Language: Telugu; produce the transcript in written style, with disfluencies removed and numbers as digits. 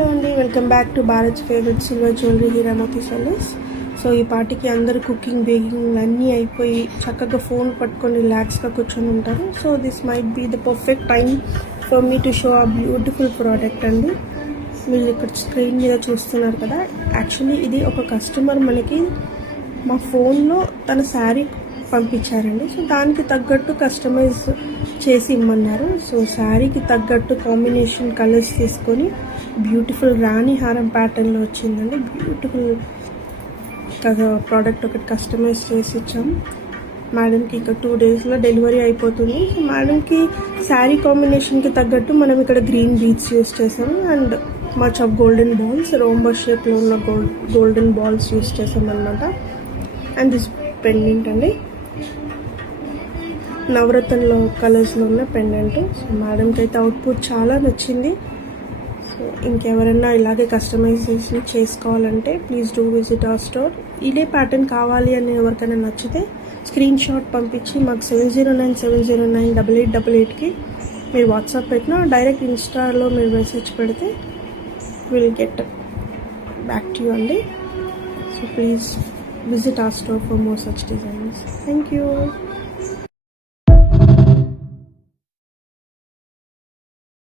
హలో అండి, welcome back to Bharats favourite silver jewellery Heeramoti sellers. So ఈ పార్టీకి అందరూ కుకింగ్ బేకింగ్ అన్నీ అయిపోయి చక్కగా ఫోన్ పట్టుకొని రిలాక్స్గా కూర్చొని ఉంటారు. So this might be the perfect time for మీ టు షో ఆ బ్యూటిఫుల్ ప్రోడక్ట్ అండి. మీరు ఇక్కడ స్క్రీన్ మీద చూస్తున్నారు కదా, యాక్చువల్లీ ఇది ఒక కస్టమర్ మనకి మా ఫోన్లో తన శారీ పంపించారండి. సో దానికి తగ్గట్టు కస్టమైజ్ చేసి ఇమ్మన్నారు. సో శారీకి తగ్గట్టు కాంబినేషన్ కలర్స్ తీసుకొని బ్యూటిఫుల్ రాణి హారం ప్యాటర్న్లో వచ్చిందండి. బ్యూటిఫుల్ ప్రోడక్ట్ ఒకటి కస్టమైజ్ చేసి ఇచ్చాం మేడంకి. ఇక 2 డేస్లో డెలివరీ అయిపోతుంది. సో మేడంకి శారీ కాంబినేషన్కి తగ్గట్టు మనం ఇక్కడ గ్రీన్ బీడ్స్ యూస్ చేసాము and much of golden balls, రోంబర్ షేప్లో ఉన్న గోల్డెన్ బాల్స్ యూస్ చేసాం అనమాట. అండ్ దిస్ పెండెంట్ అండి, నవరత్నంలో కలర్స్లో ఉన్న పెండెంట్. సో మేడంకి అయితే అవుట్పుట్ చాలా నచ్చింది. సో ఇంకెవరైనా ఇలాగే కస్టమైజేషన్ చేసుకోవాలంటే please do visit our store. ఇదే ప్యాటర్న్ కావాలి అని ఎవరికైనా నచ్చితే స్క్రీన్ షాట్ పంపించి మాకు 7097098888కి మీరు వాట్సాప్ పెట్టినా, డైరెక్ట్ ఇన్స్టాలో మీరు మెసేజ్ పెడితే will get back to you అండి. So please visit our store for more such designs. Thank you.